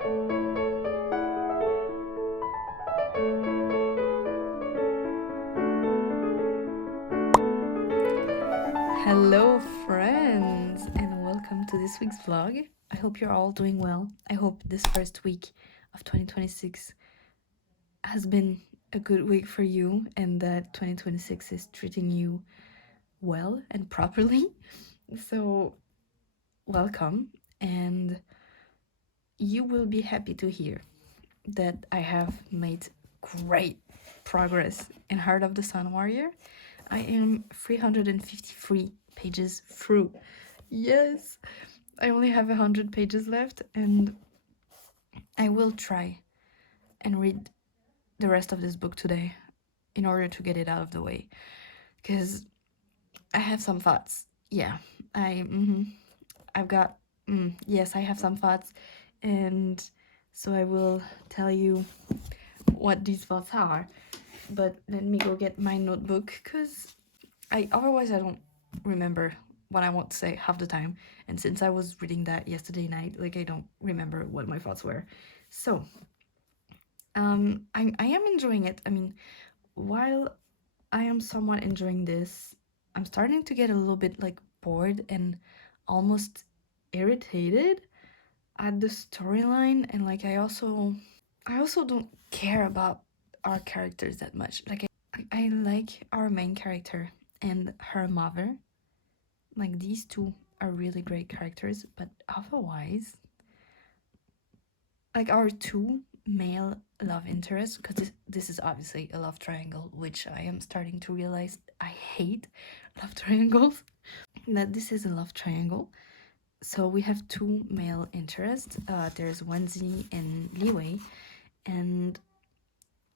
Hello, friends, and welcome to this week's vlog. I hope you're all doing well. I hope this first week of 2026 has been a good week for you and that 2026 is treating you well and properly. So, welcome, and you will be happy to hear that I have made great progress in Heart of the Sun Warrior. I am 353 pages through. Yes, I only have 100 pages left, and I will try and read the rest of this book today in order to get it out of the way, because I have some thoughts. Yeah, I've got yes, I have some thoughts, and so I will tell you what these thoughts are. But let me go get my notebook, because otherwise I don't remember what I want to say half the time. And since I was reading that yesterday night, like, I don't remember what my thoughts were. So, I am enjoying it. I mean, while I am somewhat enjoying this, I'm starting to get a little bit like bored and almost irritated at the storyline, and like I also don't care about our characters that much. Like, I like our main character and her mother. Like, these two are really great characters, but otherwise, like, our two male love interests, because this is obviously a love triangle, which I am starting to realize I hate love triangles. That this is a love triangle. So we have two male interests. There's Wenzi and Liwei, and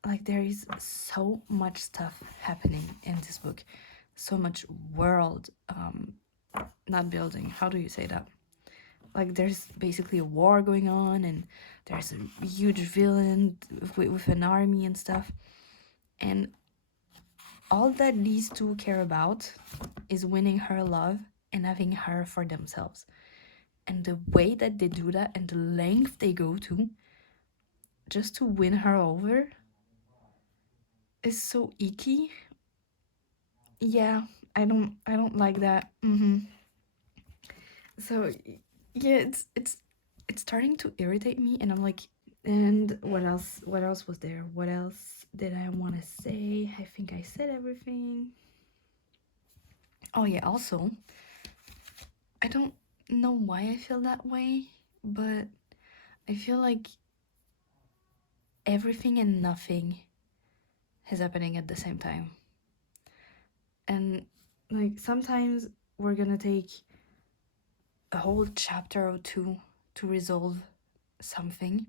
like, there is so much stuff happening in this book, so much world not building. How do you say that? Like, there's basically a war going on, and there's a huge villain with an army and stuff, and all that these two care about is winning her love and having her for themselves. And the way that they do that and the length they go to just to win her over is so icky. Yeah, I don't like that. So yeah, it's starting to irritate me, and I'm like, and what else was there? What else did I want to say? I think I said everything. Oh yeah, also, I don't know why I feel that way, but I feel like everything and nothing is happening at the same time. And like, sometimes we're gonna take a whole chapter or two to resolve something,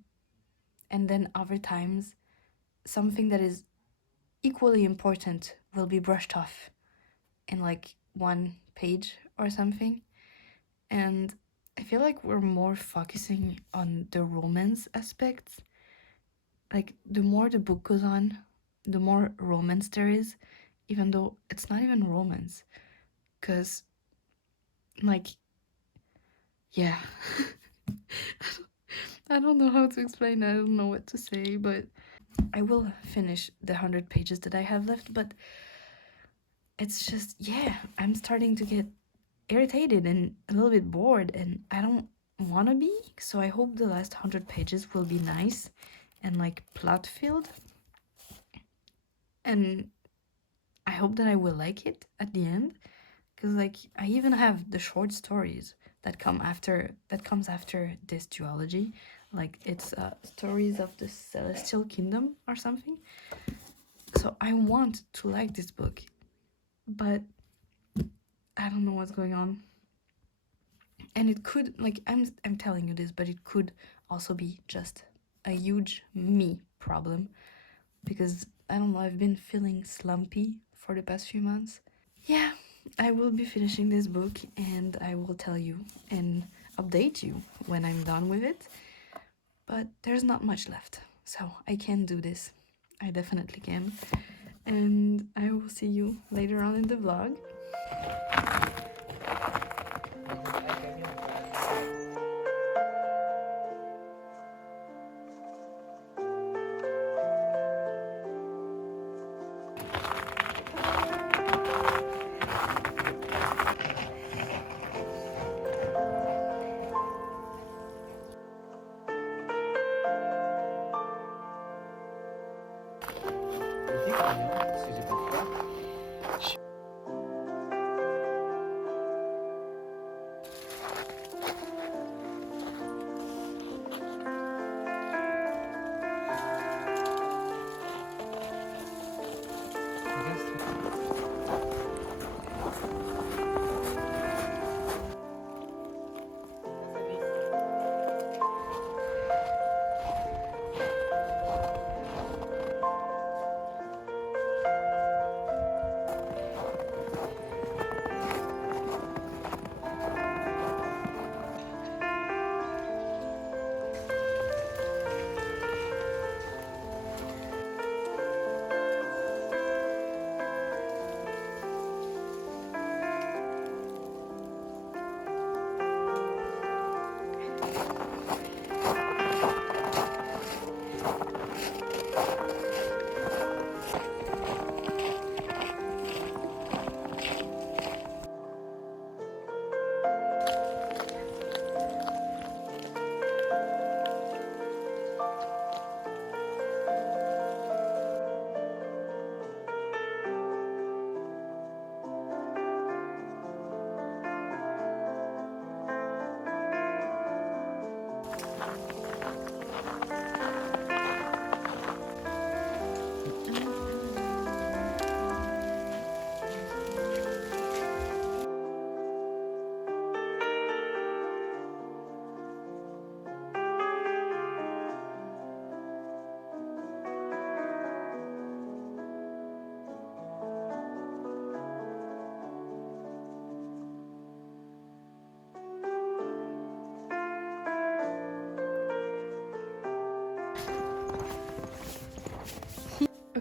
and then other times something that is equally important will be brushed off in like one page or something. And I feel like we're more focusing on the romance aspects. Like, the more the book goes on, the more romance there is, even though it's not even romance. Because, like, yeah. I don't know how to explain it. I don't know what to say, but I will finish the 100 pages that I have left. But it's just, yeah, I'm starting to get irritated and a little bit bored, and I don't want to be. So I hope the last 100 pages will be nice and like plot filled, and I hope that I will like it at the end, because like, I even have the short stories that comes after this duology. Like, it's Stories of the Celestial Kingdom or something. So I want to like this book, but I don't know what's going on. And it could, like, I'm telling you this, but it could also be just a huge me problem, because I don't know, I've been feeling slumpy for the past few months. Yeah, I will be finishing this book, and I will tell you and update you when I'm done with it. But there's not much left, so I can do this. I definitely can. And I will see you later on in the vlog.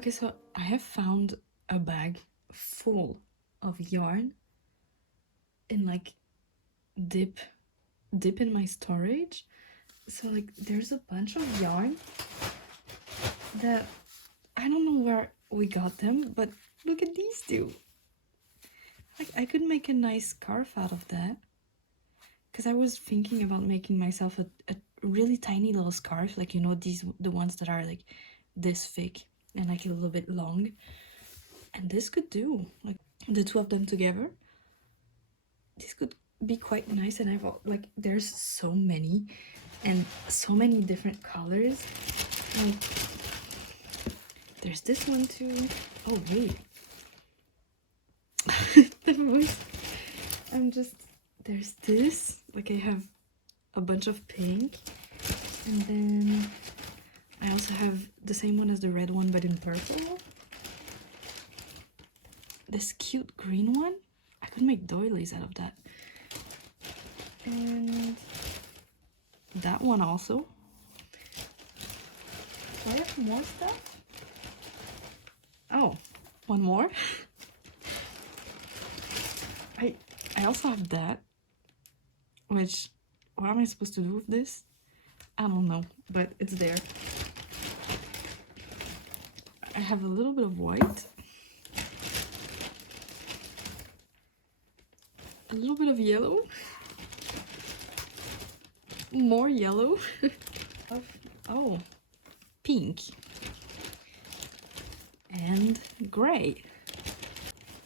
Okay, so I have found a bag full of yarn in like dip in my storage. So like there's a bunch of yarn that I don't know where we got them, but look at these two. Like I could make a nice scarf out of that. Because I was thinking about making myself a really tiny little scarf, like, you know, the ones that are like this thick and like a little bit long. And this could do, like the two of them together. This could be quite nice. And I've like, there's so many and so many different colors. Like, there's this one too. Oh wait. There's this, like I have a bunch of pink, and then I also have the same one as the red one but in purple. This cute green one, I could make doilies out of that. And that one also. Do I have more stuff? Oh, one more. I also have that, which, what am I supposed to do with this? I don't know, but it's there. I have a little bit of white, a little bit of yellow, more yellow, oh, pink, and gray,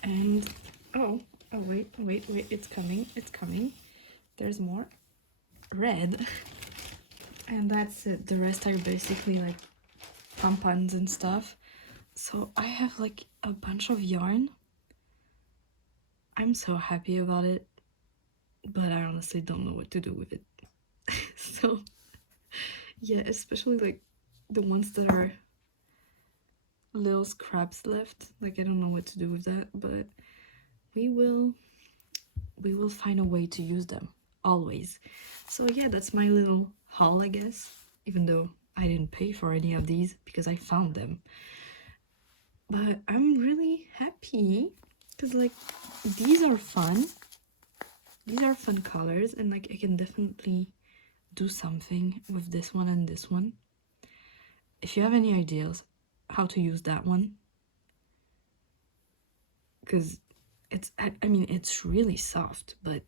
and oh wait, it's coming, there's more, red, and that's it. The rest are basically like pompons and stuff. So I have like a bunch of yarn. I'm so happy about it, but I honestly don't know what to do with it. So yeah, especially like the ones that are little scraps left, like I don't know what to do with that, but we will find a way to use them, always. So yeah, that's my little haul, I guess, even though I didn't pay for any of these because I found them. But I'm really happy because like these are fun colors, and like I can definitely do something with this one and this one. If you have any ideas how to use that one, because it's, I mean, it's really soft, but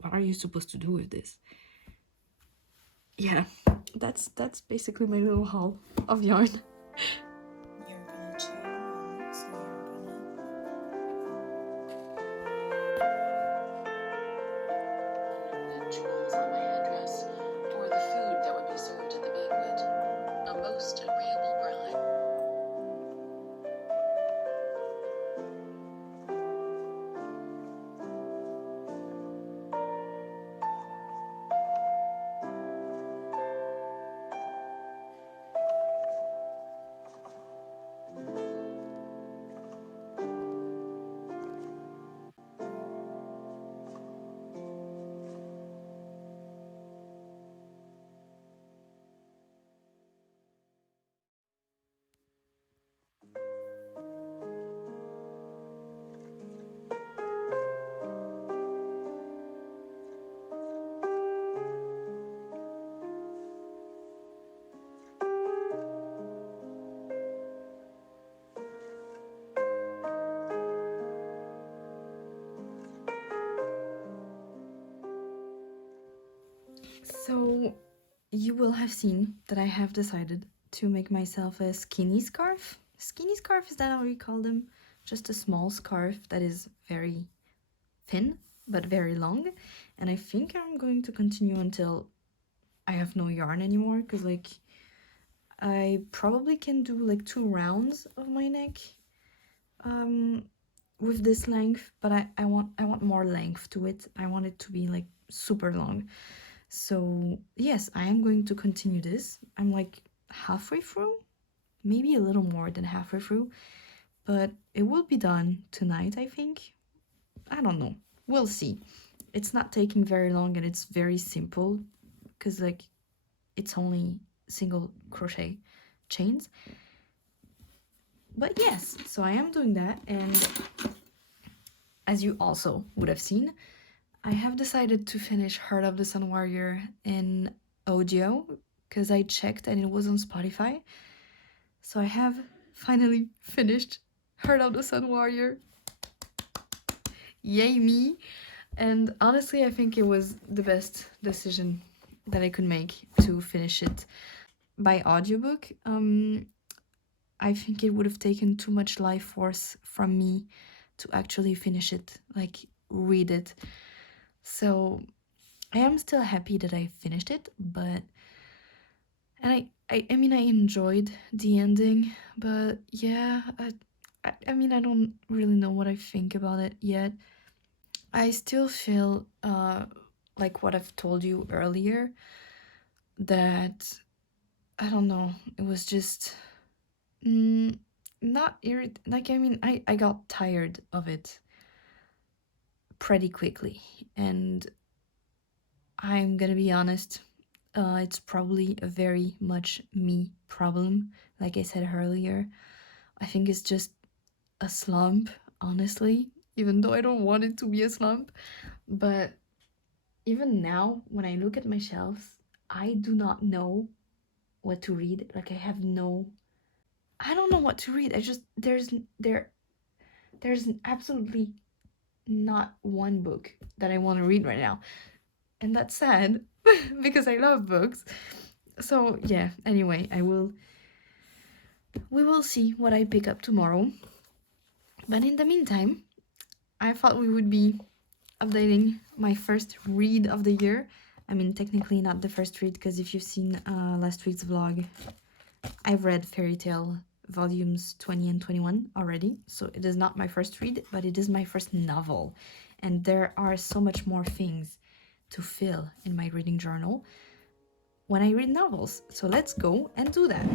what are you supposed to do with this? Yeah, that's basically my little haul of yarn. You're gonna cheer on, so the jewels on my headdress, or the food that would be served at the banquet. A most agreeable bride. So you will have seen that I have decided to make myself a skinny scarf. Skinny scarf, is that how you call them? Just a small scarf that is very thin but very long. And I think I'm going to continue until I have no yarn anymore, because like I probably can do like 2 rounds of my neck with this length, but I want more length to it. I want it to be like super long. So yes, I am going to continue this. I'm like halfway through, maybe a little more than halfway through, but it will be done tonight, I think. I don't know, we'll see. It's not taking very long and it's very simple because like it's only single crochet chains. But yes, so I am doing that, and as you also would have seen, I have decided to finish Heart of the Sun Warrior in audio because I checked and it was on Spotify. So I have finally finished Heart of the Sun Warrior. Yay me! And honestly, I think it was the best decision that I could make to finish it by audiobook. I think it would have taken too much life force from me to actually finish it, like read it. So I am still happy that I finished it, but and I mean I enjoyed the ending, but yeah, I mean I don't really know what I think about it yet. I still feel like what I've told you earlier, that I don't know, it was just not like I mean I got tired of it pretty quickly, and I'm gonna be honest, it's probably a very much me problem. Like I said earlier, I think it's just a slump, honestly, even though I don't want it to be a slump. But even now, when I look at my shelves, I do not know what to read. Like I don't know what to read. I just there's absolutely not one book that I want to read right now. And that's sad because I love books. So yeah, anyway, we will see what I pick up tomorrow. But in the meantime, I thought we would be updating my first read of the year. I mean, technically not the first read, because if you've seen last week's vlog, I've read Fairy Tale volumes 20 and 21 already. So it is not my first read, but it is my first novel. And there are so much more things to fill in my reading journal when I read novels. So let's go and do that.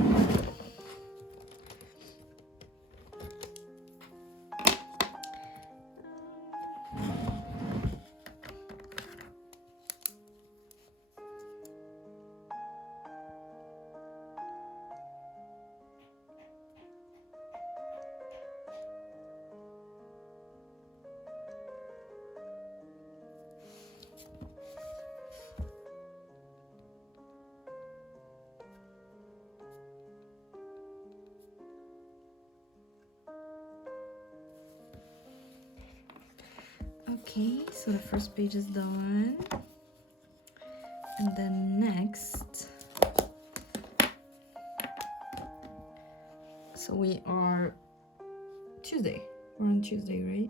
Okay, so the first page is done. And then next, so we are Tuesday. We're on Tuesday, right?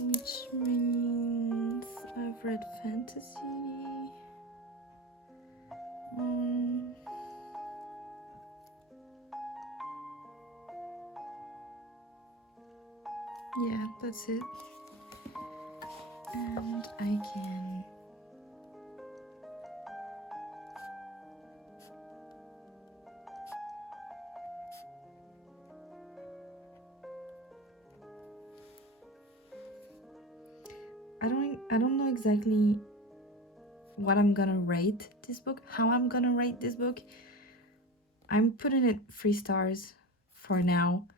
Which means I've read fantasy. Yeah, that's it. And I can I don't know exactly what I'm gonna rate this book, how I'm gonna rate this book. I'm putting it 3 stars for now.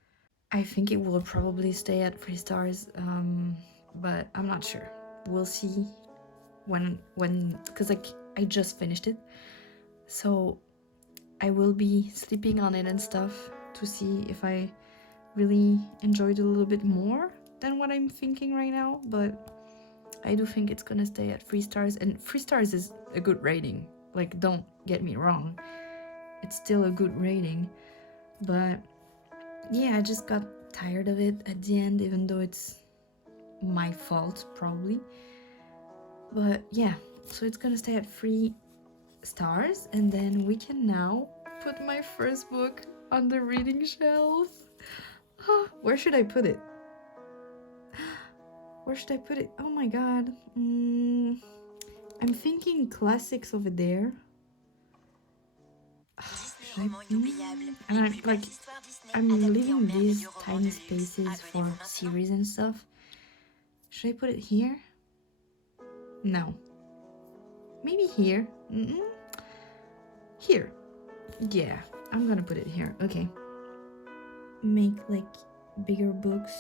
I think it will probably stay at 3 stars, but I'm not sure. We'll see when because like I just finished it, so I will be sleeping on it and stuff to see if I really enjoyed it a little bit more than what I'm thinking right now. But I do think it's gonna stay at 3 stars, and 3 stars is a good rating. Like, don't get me wrong, it's still a good rating. But yeah, I just got tired of it at the end, even though it's my fault probably. But yeah, so it's gonna stay at 3 stars, and then we can now put my first book on the reading shelf. Where should I put it? Where should I put it? Oh my god. I'm thinking classics over there. I'm leaving these tiny spaces for series and stuff. Should I put it here? No. Maybe here. Here. Yeah, I'm gonna put it here. Okay. Make like bigger books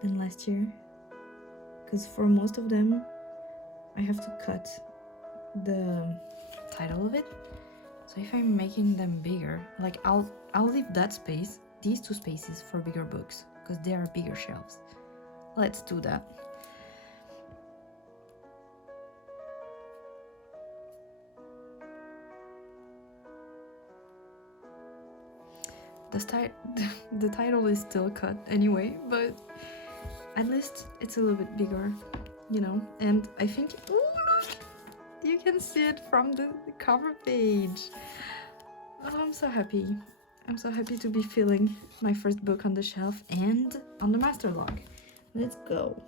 than last year. Because for most of them, I have to cut the title of it. So if I'm making them bigger, like I'll leave that space, these two spaces for bigger books, because they are bigger shelves. Let's do that. The title is still cut anyway, but at least it's a little bit bigger, you know. And I think, ooh, look, you can see it from the cover page. Oh, I'm so happy. I'm so happy to be filling my first book on the shelf and on the master log. Let's go.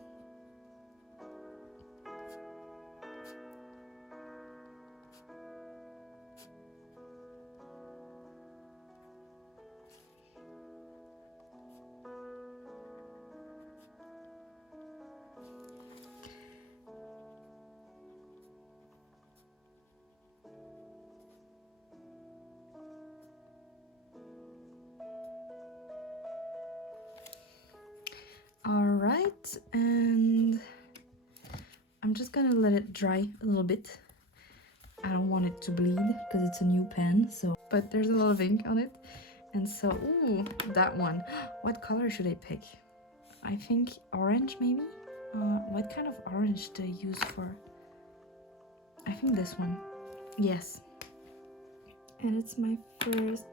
Alright, and I'm just gonna let it dry a little bit. I don't want it to bleed because it's a new pen, so but there's a lot of ink on it. And so, ooh, that one. What color should I pick? I think orange maybe? What kind of orange do I use for? I think this one. Yes. And it's my first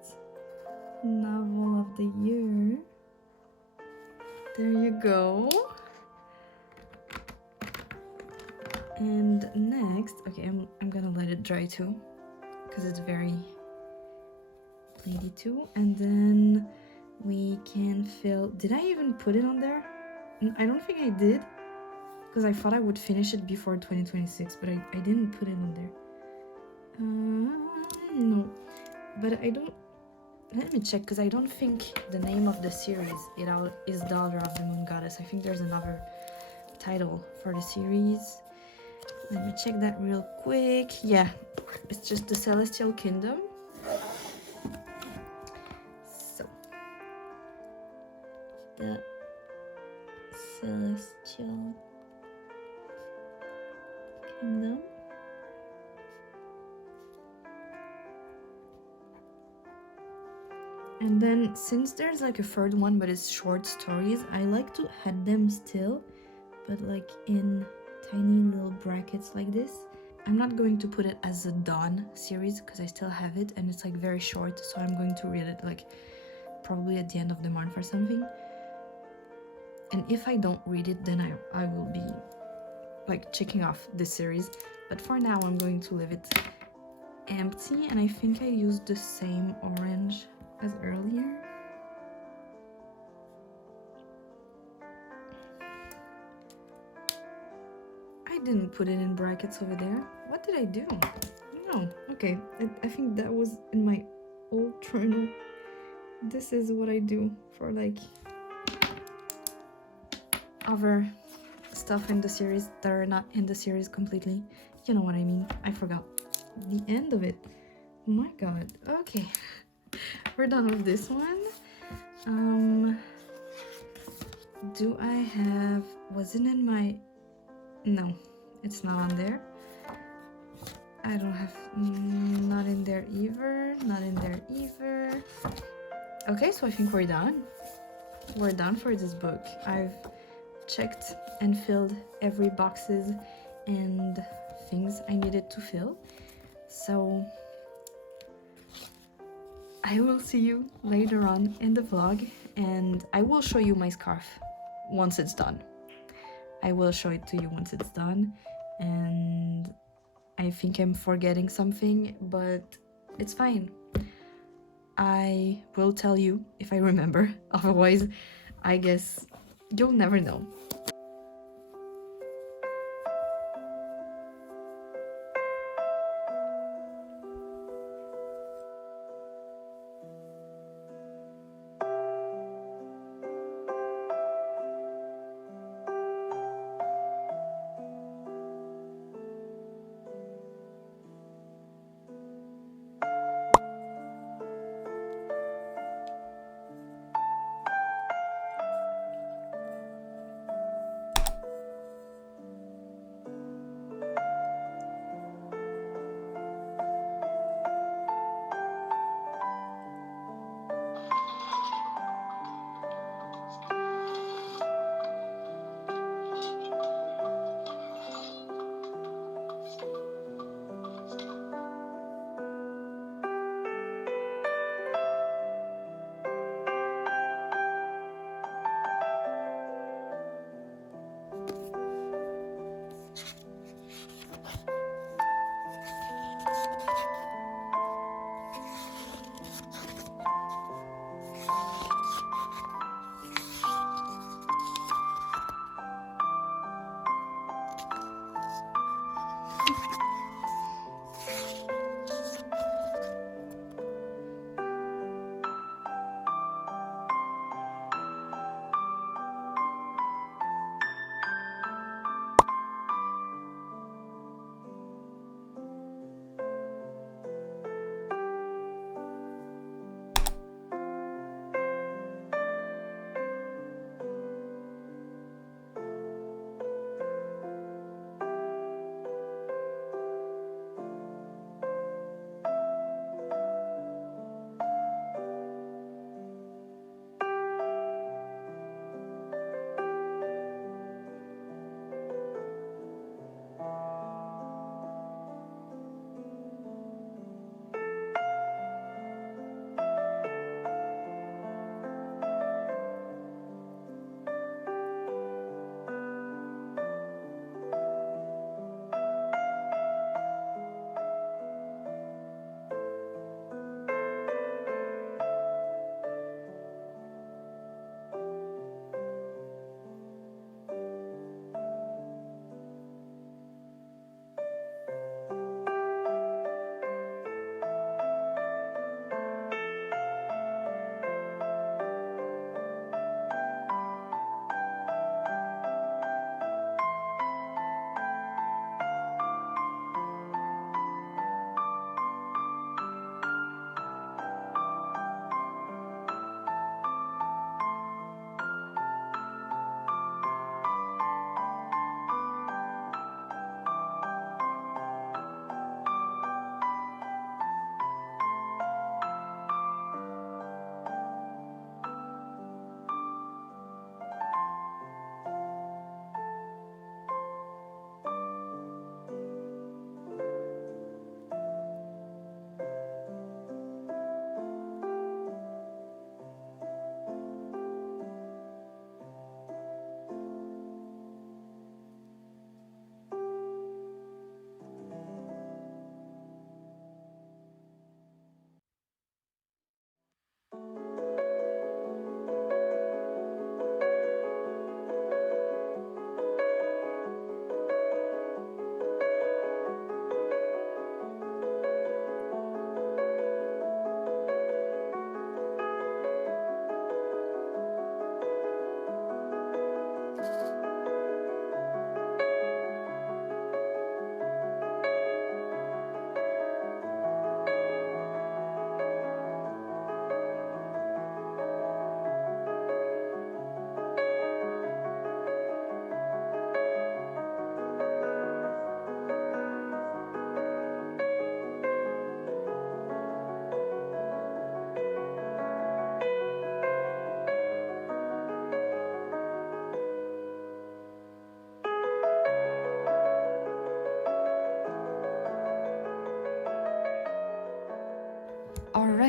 novel of the year. There you go. And next, okay, I'm gonna let it dry too, because it's very bleedy too. And then we can fill. Did I even put it on there? I don't think I did, because I thought I would finish it before 2026, but I didn't put it on there. No, but I don't. Let me check, because I don't think the name of the series is Daughter of the Moon Goddess. I think there's another title for the series. Let me check that real quick. Yeah, it's just the Celestial Kingdom. So, the Celestial Kingdom. And then, since there's like a third one, but it's short stories, I like to add them still, but like in tiny little brackets like this. I'm not going to put it as a Dawn series because I still have it and it's like very short, so I'm going to read it like probably at the end of the month or something. And if I don't read it, then I will be like checking off this series. But for now, I'm going to leave it empty, and I think I used the same orange as earlier. I didn't put it in brackets over there. What did I do? No, okay. I think that was in my old journal. This is what I do for like other stuff in the series that are not in the series completely. You know what I mean. I forgot the end of it. My god. Okay. We're done with this one. Do I have... Was it in my... No, it's not on there. I don't have... Not in there either. Not in there either. Okay, so I think we're done. We're done for this book. I've checked and filled every boxes and things I needed to fill. So I will see you later on in the vlog, and I will show you my scarf once it's done. I will show it to you once it's done, and I think I'm forgetting something, but it's fine. I will tell you if I remember, otherwise I guess you'll never know.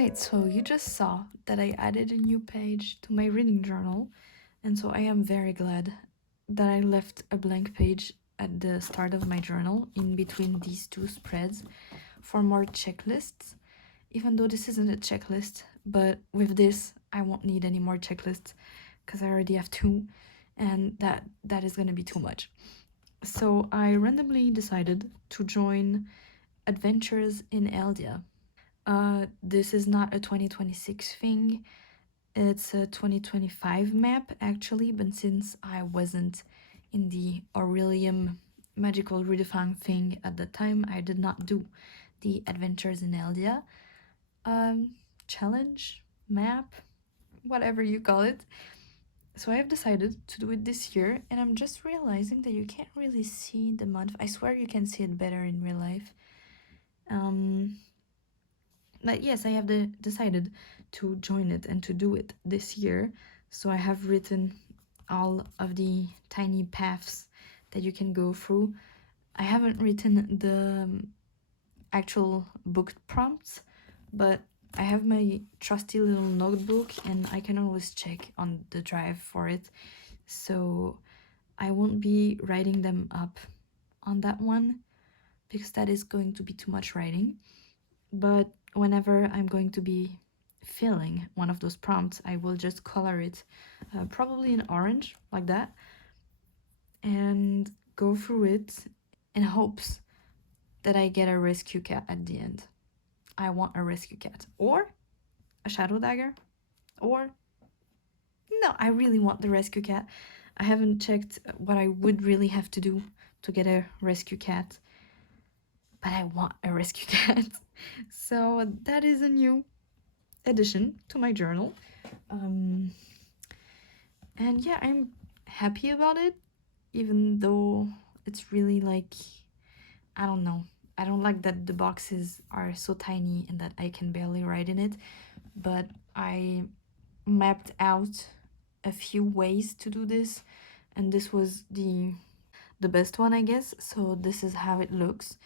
Alright, so you just saw that I added a new page to my reading journal, and so I am very glad that I left a blank page at the start of my journal in between these two spreads for more checklists, even though this isn't a checklist, but with this I won't need any more checklists because I already have two, and that is gonna be too much. So I randomly decided to join Adventures in Eldia. This is not a 2026 thing, it's a 2025 map actually, but since I wasn't in the Aurelium Magical Redefined thing at the time, I did not do the Adventures in Eldia challenge, map, whatever you call it. So I have decided to do it this year, and I'm just realizing that you can't really see the month. I swear you can see it better in real life. But yes, I have decided to join it and to do it this year. So I have written all of the tiny paths that you can go through. I haven't written the actual book prompts, but I have my trusty little notebook and I can always check on the drive for it. So I won't be writing them up on that one because that is going to be too much writing. But whenever I'm going to be filling one of those prompts, I will just color it probably in orange like that and go through it in hopes that I get a rescue cat at the end. I want a rescue cat or a shadow dagger, or no, I really want the rescue cat. I haven't checked what I would really have to do to get a rescue cat, but I want a rescue cat. So that is a new addition to my journal. And yeah, I'm happy about it, even though it's really like, I don't know. I don't like that the boxes are so tiny and that I can barely write in it, but I mapped out a few ways to do this, and this was the best one, I guess. So this is how it looks.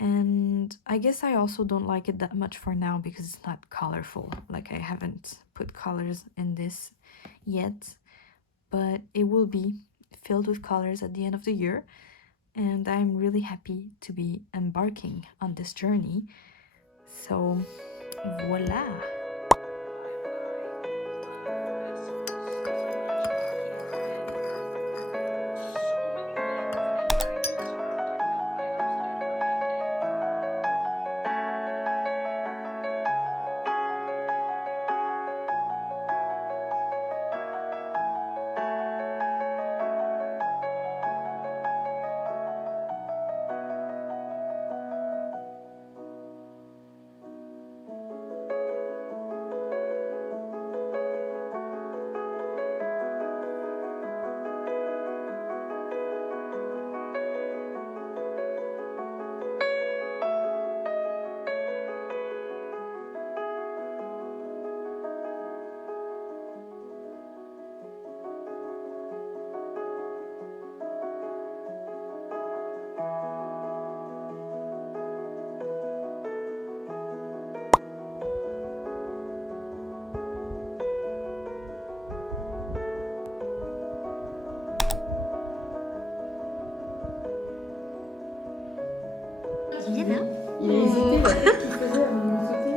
And I guess I also don't like it that much for now because it's not colorful. Like, I haven't put colors in this yet, but it will be filled with colors at the end of the year. And I'm really happy to be embarking on this journey. So, voila! Yeah. Il a hésité, il a fait qu'il faisait avant de me sauter.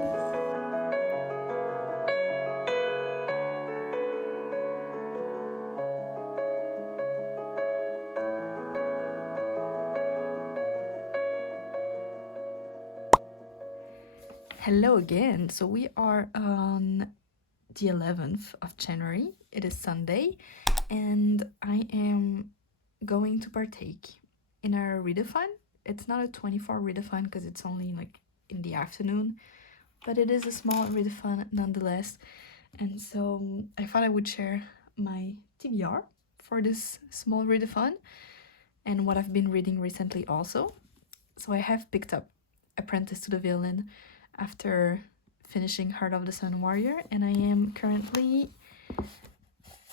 Hello again. So we are on the 11th of January. It is Sunday, and I am going to partake in a readathon. It's not a 24 readathon because it's only like in the afternoon, but it is a small readathon nonetheless. And so I thought I would share my TBR for this small readathon and what I've been reading recently also. So I have picked up Apprentice to the Villain after finishing Heart of the Sun Warrior, and I am currently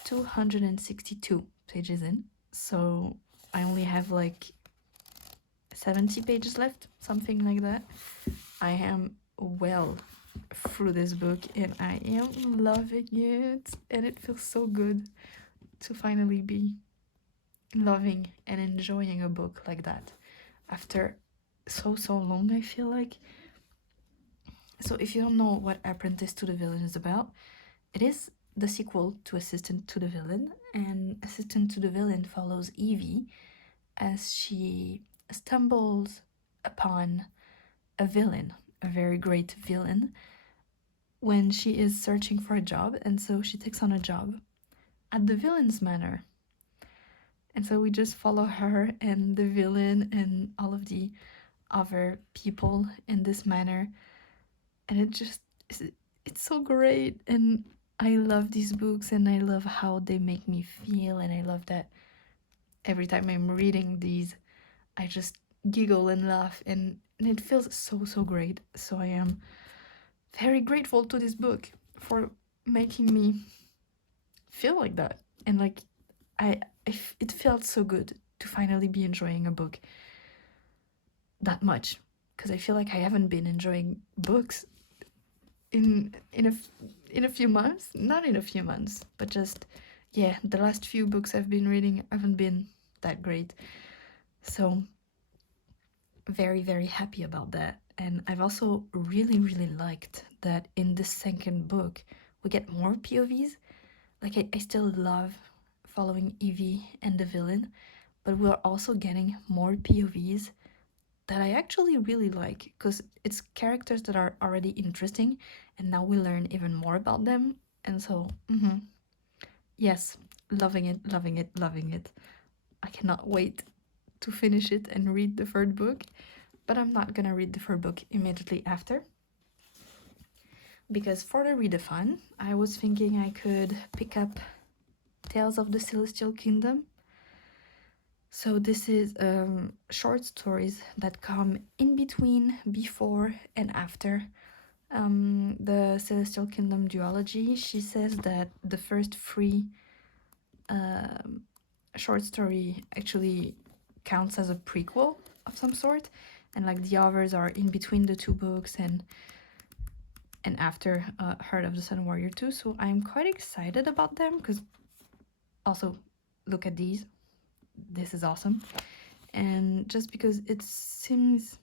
262 pages in. So I only have like 70 pages left, something like that. I am well through this book, and I am loving it, and it feels so good to finally be loving and enjoying a book like that after so long, I feel like. So if you don't know what Apprentice to the Villain is about, it is the sequel to Assistant to the Villain, and Assistant to the Villain follows Evie as she stumbles upon a villain, a very great villain, when she is searching for a job, and so she takes on a job at the villain's manor. And so we just follow her and the villain and all of the other people in this manor, and it's so great. And I love these books, and I love how they make me feel, and I love that every time I'm reading these I just giggle and laugh, and it feels so great. So I am very grateful to this book for making me feel like that. And like it felt so good to finally be enjoying a book that much, because I feel like I haven't been enjoying books in a few months. Not in a few months, but just, yeah, the last few books I've been reading haven't been that great. So very happy about that. And I've also really liked that in the second book we get more POVs. Like I still love following Evie and the villain, but we're also getting more POVs that I actually really like, because it's characters that are already interesting, and now we learn even more about them. And so yes, loving it. I cannot wait to finish it and read the third book, but I'm not gonna read the third book immediately after, because for the readathon I was thinking I could pick up Tales of the Celestial Kingdom. So this is short stories that come in between, before and after the Celestial Kingdom duology. She says that the first three short story actually counts as a prequel of some sort, and like the others are in between the two books and after Heart of the Sun Warrior 2. So I'm quite excited about them, because also look at these, this is awesome. And just because it seems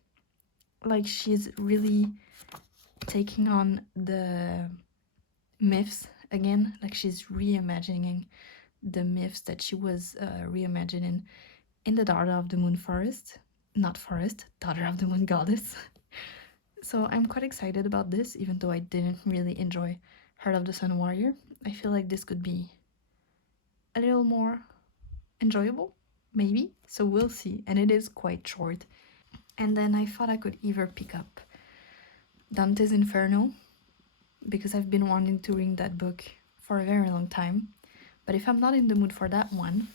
like she's really taking on the myths again, like she's reimagining the myths that she was reimagining in the Daughter of the Moon Forest, not forest, Daughter of the Moon Goddess. So I'm quite excited about this, even though I didn't really enjoy Heart of the Sun Warrior. I feel like this could be a little more enjoyable, maybe. So we'll see. And it is quite short. And then I thought I could either pick up Dante's Inferno, because I've been wanting to read that book for a very long time. But if I'm not in the mood for that one,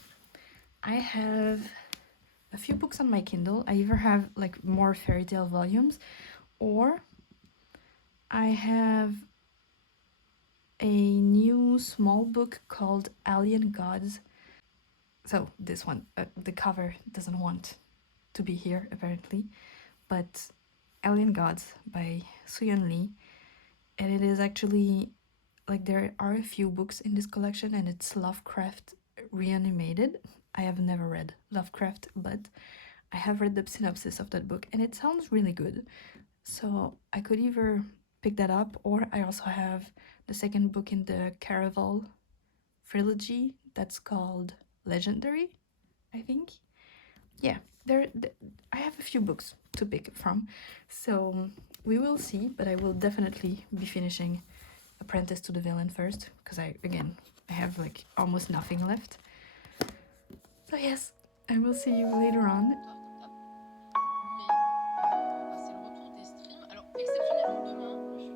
I have a few books on my Kindle. I either have like more fairy tale volumes, or I have a new small book called Alien Gods. So this one, the cover doesn't want to be here apparently, but Alien Gods by Soo-Yeon Lee. And it is actually, like, there are a few books in this collection, and it's Lovecraft reanimated. I have never read Lovecraft, but I have read the synopsis of that book, and it sounds really good. So I could either pick that up, or I also have the second book in the Caraval trilogy that's called Legendary, I think. Yeah, I have a few books to pick from, so we will see. But I will definitely be finishing Apprentice to the Villain first, because I have like almost nothing left. So yes, I will see you later on. C'est le retour des streams. Alors, exceptionnellement demain, je suis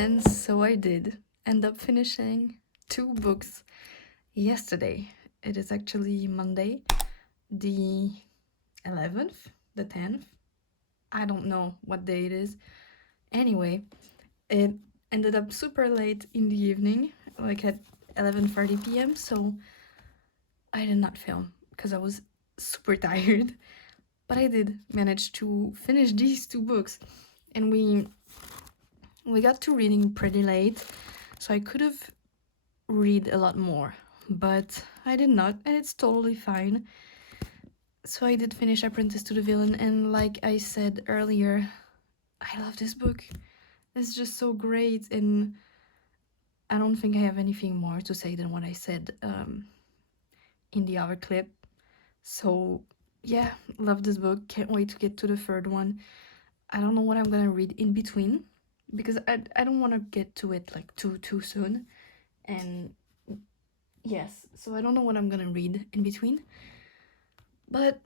And so I did end up finishing 2 books yesterday. It is actually Monday, the 11th, the 10th. I don't know what day it is. Anyway, it ended up super late in the evening, like at 11:30 p.m. So I did not film because I was super tired. But I did manage to finish these 2 books, and we got to reading pretty late, so I could have read a lot more, but I did not, and it's totally fine. So I did finish Apprentice to the Villain, and like I said earlier, I love this book. It's just so great, and I don't think I have anything more to say than what I said in the other clip. So yeah, love this book. Can't wait to get to the 3rd one. I don't know what I'm gonna read in between, because I don't want to get to it like too soon, and yes, so I don't know what I'm gonna read in between, but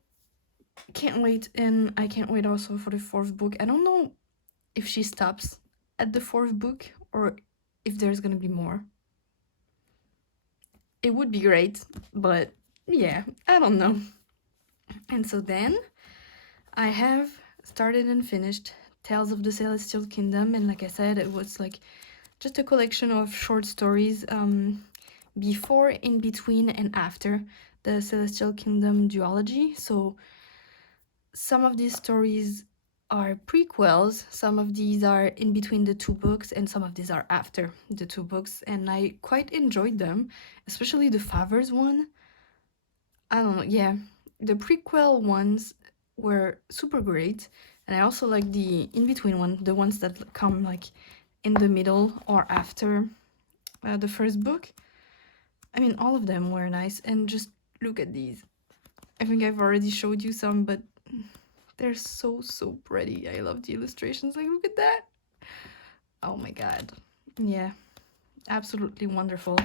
can't wait. And I can't wait also for the 4th book. I don't know if she stops at the 4th book or if there's gonna be more. It would be great, but yeah, I don't know. And so then I have started and finished Tales of the Celestial Kingdom, and like I said, it was like just a collection of short stories before, in between, and after the Celestial Kingdom duology. So some of these stories are prequels, some of these are in between the 2 books, and some of these are after the 2 books, and I quite enjoyed them, especially the Favors one. I don't know, yeah, the prequel ones were super great, and I also like the in-between one, the ones that come like in the middle or after the 1st book. I mean, all of them were nice, and just look at these. I think I've already showed you some, but they're so pretty. I love the illustrations. Like, look at that. Oh my god. Yeah, absolutely wonderful.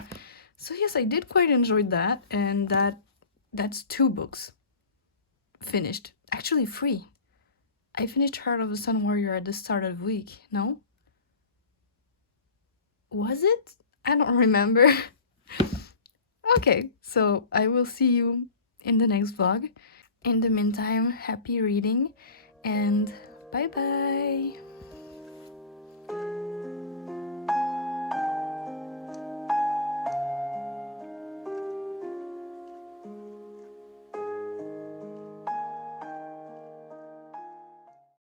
So yes, I did quite enjoy that, and that's 2 books finished. Actually 3. I finished Heart of the Sun Warrior at the start of the week, no? Was it? I don't remember. Okay, so I will see you in the next vlog. In the meantime, happy reading, and bye bye!